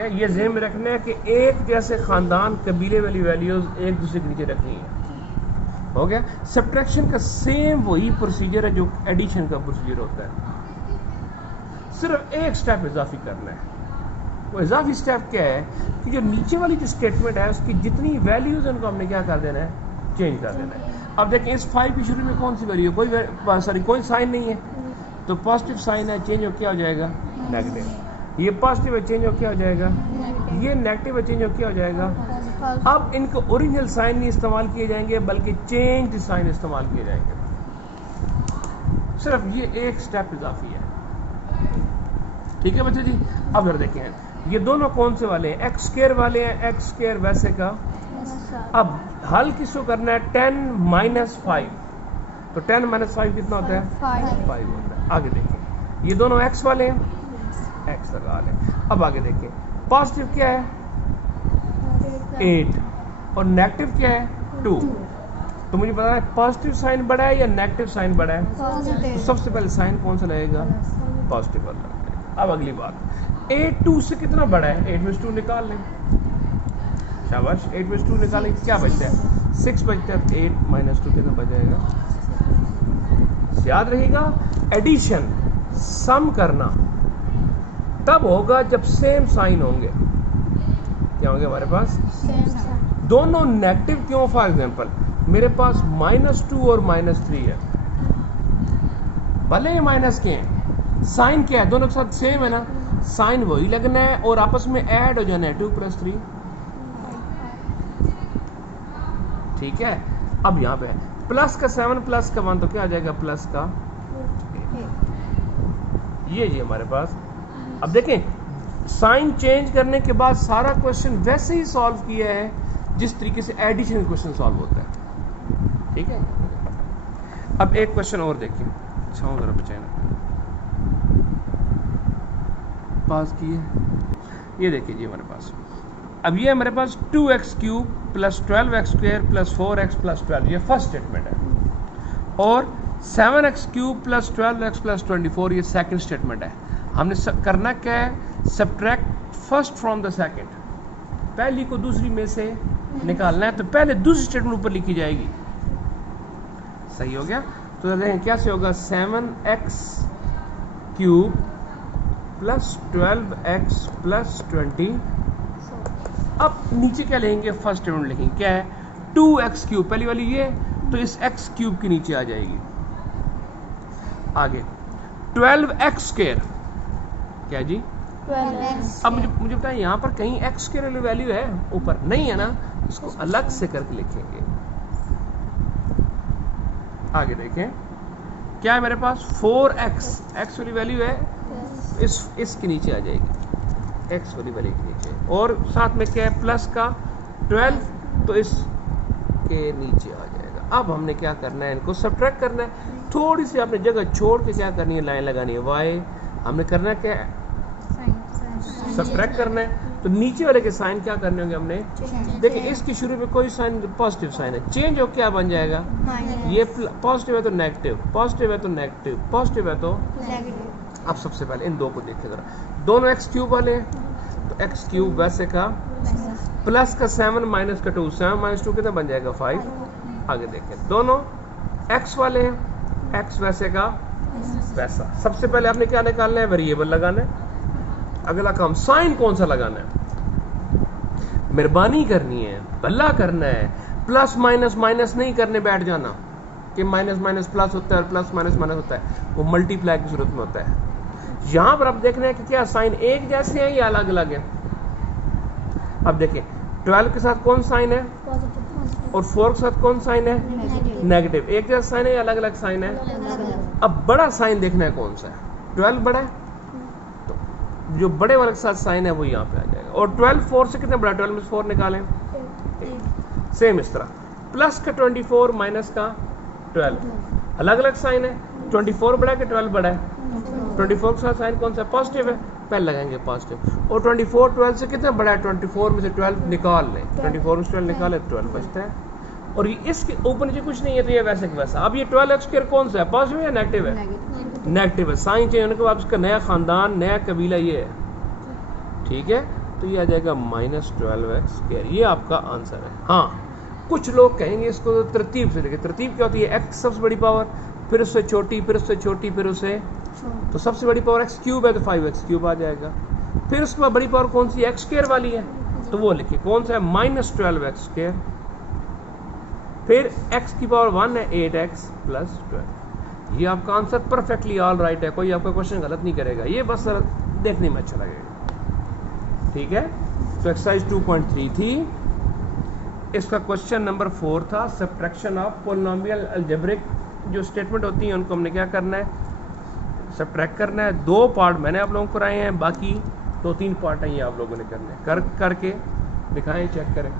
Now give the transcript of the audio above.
ये ज़हन में रखना है कि एक जैसे ख़ानदान कबीले वाली वैल्यूज़ एक दूसरे के नीचे रखनी है। हो गया। सब्ट्रैक्शन का सेम वही प्रोसीजर है जो एडिशन का प्रोसीजर होता है, सिर्फ एक स्टेप इजाफी करना है। वो इजाफी स्टेप क्या है कि जो नीचे वाली जो स्टेटमेंट है उसकी जितनी वैल्यूज़ उनको हमने क्या कर देना है, चेंज कर देना है। अब देखें इस 5 की शुरू में कौन सी वैल्यू है, कोई साइन नहीं है, तो पॉजिटिव साइन है, चेंज हो क्या हो जाएगा, नेगेटिव। ये पॉजिटिव है, चेंज हो क्या हो जाएगा, ये नेगेटिव है, चेंज हो क्या हो जाएगा। अब इनको ओरिजिनल साइन नहीं इस्तेमाल किए जाएंगे बल्कि चेंज साइन इस्तेमाल किए जाएंगे। सिर्फ ये एक स्टेप इजाफी है। ठीक है बच्चे जी। अब अगर देखें ये दोनों कौन से वाले हैं, एक्स स्क्वायर वाले हैं, एक्स स्क्वायर वैसे का। अब हल किसको करना है, 10 - 5, तो 10 - 5 कितना होता है, 5 होता है। आगे देखिए ये दोनों एक्स वाले हैं, एक्स लगा लें। अब आगे देखिए पॉजिटिव क्या है 8 और नेगेटिव क्या है 2। तो मुझे पता है पॉजिटिव साइन बड़ा है या नेगेटिव साइन बड़ा है, तो सबसे पहले साइन कौन सा लगेगा, पॉजिटिव वाला। अब अगली बात 8 2 से कितना बड़ा है, 8 में से 2 निकाल लें, शाबाश। 8 में से 2 निकालें क्या बचता है, 6 बचता है। 8 - 2 कितना बच जाएगा। याद रहेगा एडिशन सम करना तब होगा जब सेम साइन होंगे। क्या होंगे हमारे पास, दोनों नेगेटिव क्यों, फॉर एग्जांपल मेरे पास -2 और -3 है, भले ही माइनस के हैं, साइन क्या है, दोनों के साथ सेम है ना, साइन वही लगना है और आपस में ऐड हो जाना है 2 + 3। ठीक है। अब यहाँ पे प्लस का 7 प्लस का 1 तो क्या आ जाएगा, प्लस का ये जी हमारे पास। अब देखें साइन चेंज करने के बाद सारा क्वेश्चन वैसे ही सॉल्व किया है जिस तरीके से एडिशन क्वेश्चन सॉल्व होता है। ठीक है। अब एक क्वेश्चन और देखिए, अच्छा जरा बचाए पास किए। ये देखिए जी हमारे पास, अब ये हमारे पास 2x³ + 12x² + 4x + 12 ये फर्स्ट स्टेटमेंट है, और 7x³ + 12x + 24 ये सेकंड स्टेटमेंट है। हमने करना क्या है, subtract first from the second, पहली को दूसरी में से निकालना है, तो पहले दूसरी स्टेटमेंट ऊपर लिखी जाएगी। सही हो गया। तो देखें क्या से होगा, 7x³ + 12x + 20। अब नीचे क्या लेंगे, फर्स्ट स्टेटमेंट लिखेंगे क्या है, 2x³ पहली वाली ये, तो इस x³ के नीचे आ जाएगी। आगे 12x² क्या जी, 12x। अब मुझे बताएं यहाँ पर कहीं x² वाली वैल्यू है, ऊपर नहीं है ना, इसको अलग से करके लिखेंगे। आगे देखें क्या है मेरे पास, 4x, x वाली वैल्यू है, इसके नीचे आ जाएगी, x वाली वैल्यू के नीचे, और साथ में क्या है, प्लस का 12, तो इसके नीचे आ जाएगा। अब हमने क्या करना है, इनको सब्ट्रैक्ट करना है। थोड़ी सी आपने जगह छोड़ के क्या करनी है, लाइन लगानी है, y हमने करना क्या है, सब्ट्रैक्ट करना है। तो नीचे वाले के साइन क्या करने होंगे हमने, देखिए इसकी शुरू में कोई साइन पॉजिटिव साइन है, चेंज हो क्या बन जाएगा, ये पॉजिटिव है तो नेगेटिव, पॉजिटिव है तो नेगेटिव, पॉजिटिव है तो नेगेटिव। अब सबसे पहले इन दो को देखते जरा, दोनों x³ वाले हैं, तो x³ वैसे का, प्लस का 7 - का 2, 7 - 2 कितना बन जाएगा, 5। आगे देखें दोनों x वाले हैं, x वैसे का वैसा। सबसे पहले आपने क्या निकालना है, वेरिएबल लगाना है। अगला काम साइन कौन सा लगाना है, मेहरबानी करनी है, भला करना है, प्लस माइनस माइनस नहीं करने बैठ जाना कि माइनस प्लस होता है और प्लस माइनस होता है, वो मल्टीप्लाई की सूरत में होता है। यहां पर आप देखना है कि क्या साइन एक जैसे हैं या अलग अलग है। अब देखिए 12 के साथ कौन साइन है, और 4 के साथ कौन साइन है, नेगेटिव। एक जैसा साइन है या अलग अलग साइन है। अब बड़ा साइन देखना है कौन सा है, 12 बड़ा है, तो जो बड़े वाले के साथ साइन है वो यहाँ पे आ जाएगा। और 12 4 से कितना बड़ा, 12 में से 4 निकालें, सेम इस तरह, प्लस का 24 माइनस का 12, अलग अलग साइन है, 24 बड़ा है कि 12 बड़ा है, 24 के साथ साइन कौन सा, पॉजिटिव है, पहले लगाएंगे पॉजिटिव। और 24 12 से कितना बड़ा है, 24 में से 12 निकाल लें, 24 में से 12 निकाले 12 बचता है। और ये इसके ऊपर नीचे कुछ नहीं है, तो ये वैसे कि वैसा। अब ये 12x² कौन सा है, पॉजिटिव या नेगेटिव है, नेगेटिव है। साइन चेंज होने के बाद उसका नया खानदान, नया कबीला ये है। ठीक है। तो ये आ जाएगा -12x²। ये आपका आंसर है। हाँ, कुछ लोग कहेंगे इसको तो तरतीब से देखें। तरतीब क्या होती है? x सबसे बड़ी पावर, फिर उससे छोटी, फिर उससे छोटी, फिर उससे, तो सबसे बड़ी पावर x³ है तो 5x³ आ जाएगा। फिर उसके बाद बड़ी पावर कौन सी? x² वाली है, तो वो लिखिए कौन सा है? -12x²। फिर x की पावर 1 है, 8x + 12। ये आपका आंसर परफेक्टली ऑल राइट है। कोई आपका क्वेश्चन गलत नहीं करेगा, ये बस देखने में अच्छा लगेगा। ठीक है, तो एक्सरसाइज 2.3 थी। इसका क्वेश्चन नंबर 4 था सब्ट्रैक्शन ऑफ पोलिनोमियल अलजेब्रिक। जो स्टेटमेंट होती है उनको हमने क्या करना है? सब्ट्रैक्ट करना है। 2 पार्ट मैंने आप लोगों को कराए हैं, बाकी 2-3 पार्ट हैं ये आप लोगों ने करने। करके दिखाएं, चेक करें।